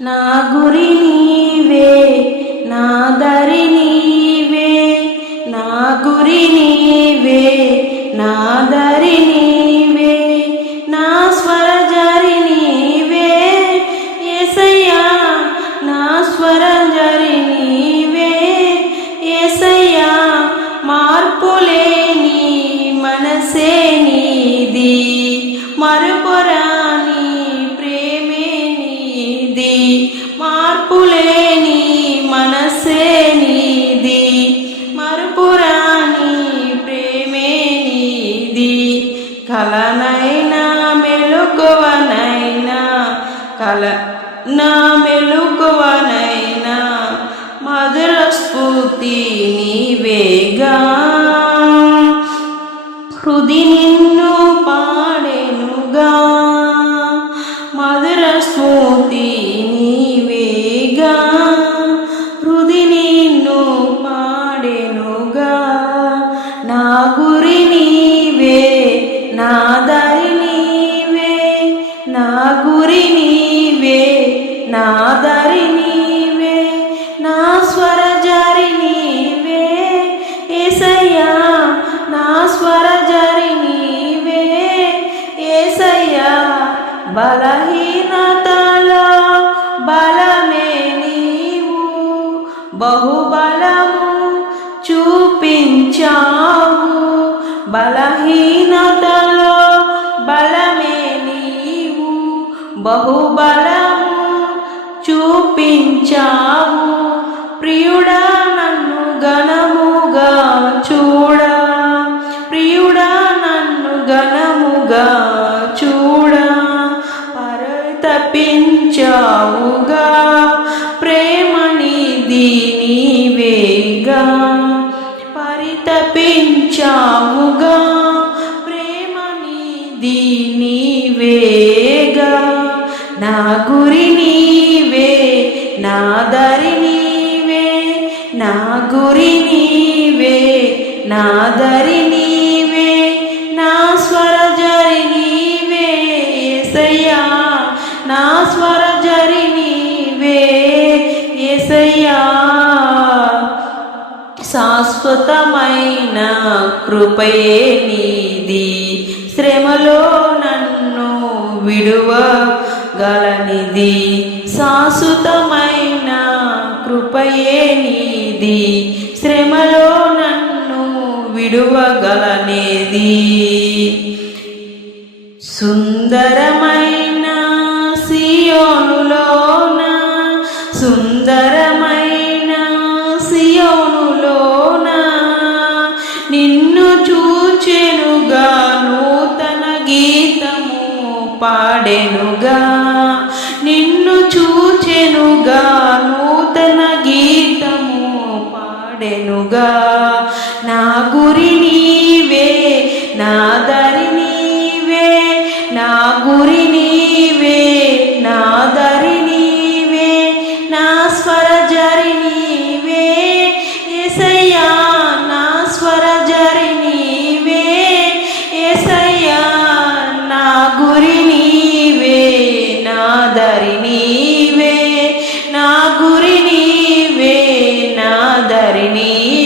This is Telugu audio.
నా గురి నీవే నా దరి నీవే నా గురి నీవే నా మార్పులేని మనసే నీది. మరుపురాని ప్రేమే నీది. కలనైనా మెలుకువనైనా కల నా మెలుకువనైనా మధుర స్ఫూర్తి నీవేగా. హృదిని బహుబలము చూపించావు. బలహీనతలో బలమే నీవు. బహుబలము చూపించావు. ప్రియుడా నన్ను ఘనముగా చూడ. ప్రియుడా నన్ను ఘనముగా చూడ. పరితపించావుగా నీవేగా పరితపించాముగా. ప్రేమ నీది నీవేగా నా గురి నీవే నా దరి నీవే నా గురి నీవే నా దరి శాశ్వతమైన కృపయే నీది. శ్రమలో నన్ను విడువగలనిది. శాశ్వతమైన కృపయే నీది. శ్రమలో నన్ను విడువగలనేది. సుందరమైన పాడెనుగా నిన్ను చూచెనుగా నూతన గీతము పాడెనుగా. నా గురి నీవే నా దరి నీవే నా గురి ധരണീ